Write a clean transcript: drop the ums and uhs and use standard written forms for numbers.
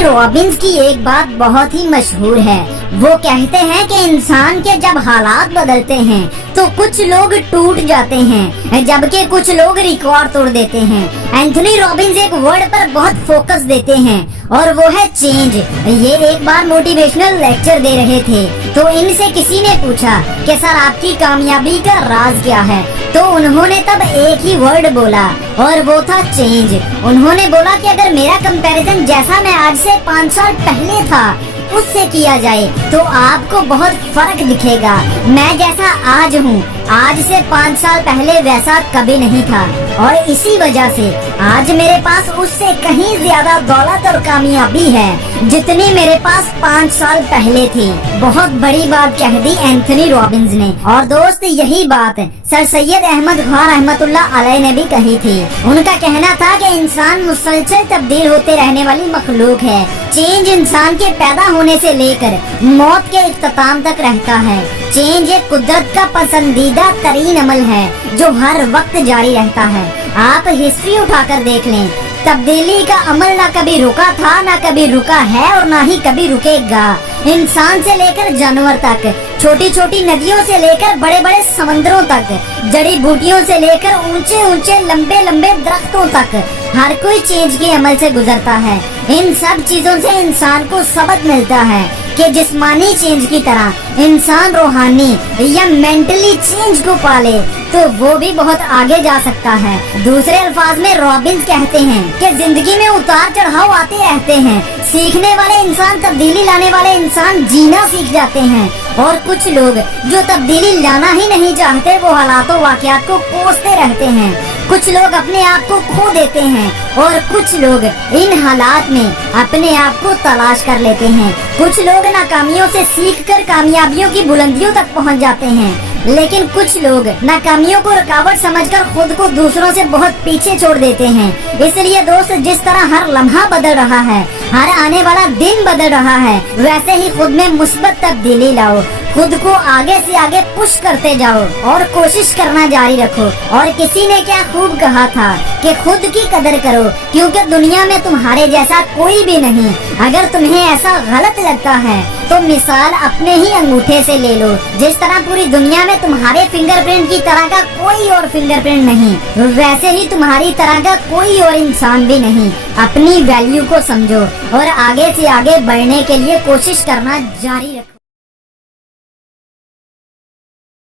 Robins की एक बात बहुत ही मशहूर है। वो कहते हैं कि इंसान के जब हालात बदलते हैं तो कुछ लोग टूट जाते हैं, जबकि कुछ लोग रिकॉर्ड तोड़ देते हैं। एंथनी रॉबिन्स एक वर्ड पर बहुत फोकस देते हैं और वो है चेंज। ये एक बार मोटिवेशनल लेक्चर दे रहे थे तो इनसे किसी ने पूछा कि सर आपकी कामयाबी का राज क्या है, तो उन्होंने तब एक ही वर्ड बोला और वो था चेंज। उन्होंने बोला कि अगर मेरा कंपैरिजन जैसा मैं आज से 5 साल पहले था उससे किया जाए तो आपको बहुत फर्क दिखेगा। मैं जैसा आज हूँ आज से 5 साल पहले वैसा कभी नहीं था, और इसी वजह से आज मेरे पास उससे कहीं ज्यादा दौलत और कामयाबी है जितनी मेरे पास 5 साल पहले थी। बहुत बड़ी बात कह दी एंथनी रॉबिन्स ने। और दोस्त यही बात सर सैयद अहमद खान रहमतुल्लाह अलैह ने भी कही थी। उनका कहना था कि इंसान मुसलसल तब्दील होते रहने वाली मखलूक है। चेंज इंसान के पैदा होने से लेकर मौत के इख्तिताम तक रहता है। चेंज एक कुदरत का पसंदीदा तरीन अमल है जो हर वक्त जारी रहता है। आप हिस्ट्री उठाकर देख लें, तब्दीली का अमल ना कभी रुका था, ना कभी रुका है और ना ही कभी रुकेगा। इंसान से लेकर जानवर तक, छोटी छोटी नदियों से लेकर बड़े बड़े समंदरों तक, जड़ी बूटियों से लेकर ऊंचे ऊंचे लंबे लंबे दरख्तों तक, हर कोई चेंज के अमल से गुजरता है। इन सब चीजों से इंसान को सबक मिलता है कि जिस्मानी चेंज की तरह इंसान रूहानी या मेंटली चेंज को पाले तो वो भी बहुत आगे जा सकता है। दूसरे अल्फाज में रॉबिन्स कहते हैं कि जिंदगी में उतार चढ़ाव आते रहते हैं। सीखने वाले इंसान, तब्दीली लाने वाले इंसान जीना सीख जाते हैं, और कुछ लोग जो तब्दीली लाना ही नहीं चाहते वो हालातों वाकयात को कोसते रहते हैं। कुछ लोग अपने आप को खो देते हैं और कुछ लोग इन हालात में अपने आप को तलाश कर लेते हैं। कुछ लोग नाकामियों से सीखकर कामयाबियों की बुलंदियों तक पहुंच जाते हैं, लेकिन कुछ लोग नाकामियों को रुकावट समझकर खुद को दूसरों से बहुत पीछे छोड़ देते हैं। इसलिए दोस्त, जिस तरह हर लम्हा बदल रहा है, हर आने वाला दिन बदल रहा है, वैसे ही खुद में मुस्बत तब्दीली लाओ। खुद को आगे से आगे पुश करते जाओ और कोशिश करना जारी रखो। और किसी ने क्या खूब कहा था कि खुद की कदर करो, क्योंकि दुनिया में तुम्हारे जैसा कोई भी नहीं। अगर तुम्हें ऐसा गलत लगता है तो मिसाल अपने ही अंगूठे से ले लो। जिस तरह पूरी दुनिया में तुम्हारे फिंगरप्रिंट की तरह का कोई और फिंगरप्रिंट नहीं, वैसे ही तुम्हारी तरह का कोई और इंसान भी नहीं। अपनी वैल्यू को समझो और आगे से आगे बढ़ने के लिए कोशिश करना जारी रखो।